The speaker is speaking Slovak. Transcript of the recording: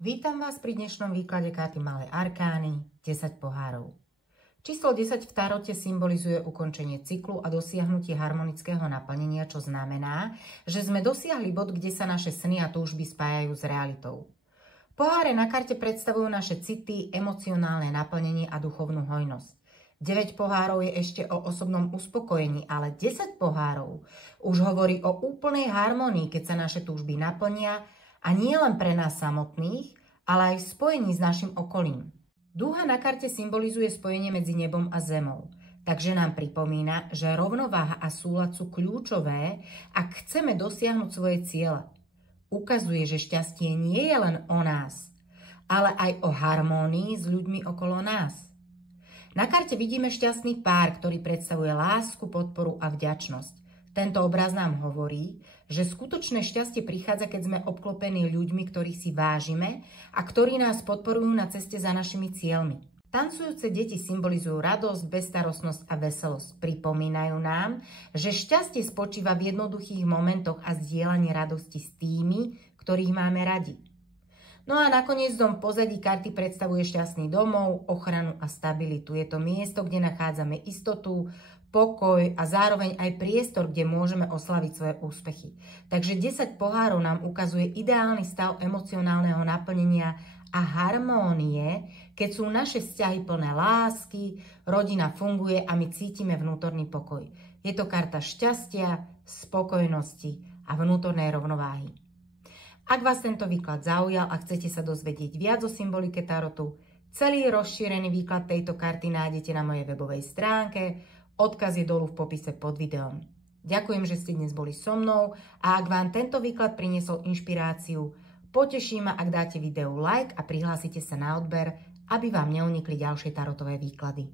Vítam vás pri dnešnom výklade karty Malé arkány 10 pohárov. Číslo 10 v tarote symbolizuje ukončenie cyklu a dosiahnutie harmonického naplnenia, čo znamená, že sme dosiahli bod, kde sa naše sny a túžby spájajú s realitou. Poháre na karte predstavujú naše city, emocionálne naplnenie a duchovnú hojnosť. 9 pohárov je ešte o osobnom uspokojení, ale 10 pohárov už hovorí o úplnej harmonii, keď sa naše túžby naplnia, a nie len pre nás samotných, ale aj v spojení s našim okolím. Dúha na karte symbolizuje spojenie medzi nebom a zemou, takže nám pripomína, že rovnováha a súlad sú kľúčové, ak chceme dosiahnuť svoje ciele. Ukazuje, že šťastie nie je len o nás, ale aj o harmónii s ľuďmi okolo nás. Na karte vidíme šťastný pár, ktorý predstavuje lásku, podporu a vďačnosť. Tento obraz nám hovorí, že skutočné šťastie prichádza, keď sme obklopení ľuďmi, ktorých si vážime a ktorí nás podporujú na ceste za našimi cieľmi. Tancujúce deti symbolizujú radosť, bezstarostnosť a veselosť. Pripomínajú nám, že šťastie spočíva v jednoduchých momentoch a zdieľaní radosti s tými, ktorých máme radi. No a nakoniec dom pozadí karty predstavuje šťastný domov, ochranu a stabilitu. Je to miesto, kde nachádzame istotu, pokoj a zároveň aj priestor, kde môžeme oslaviť svoje úspechy. Takže 10 pohárov nám ukazuje ideálny stav emocionálneho naplnenia a harmónie, keď sú naše vzťahy plné lásky, rodina funguje a my cítime vnútorný pokoj. Je to karta šťastia, spokojnosti a vnútornej rovnováhy. Ak vás tento výklad zaujal a chcete sa dozvedieť viac o symbolike tarotu, celý rozšírený výklad tejto karty nájdete na mojej webovej stránke. Odkaz je dolu v popise pod videom. Ďakujem, že ste dnes boli so mnou a ak vám tento výklad priniesol inšpiráciu, poteší ma, ak dáte videu like a prihlásite sa na odber, aby vám neunikli ďalšie tarotové výklady.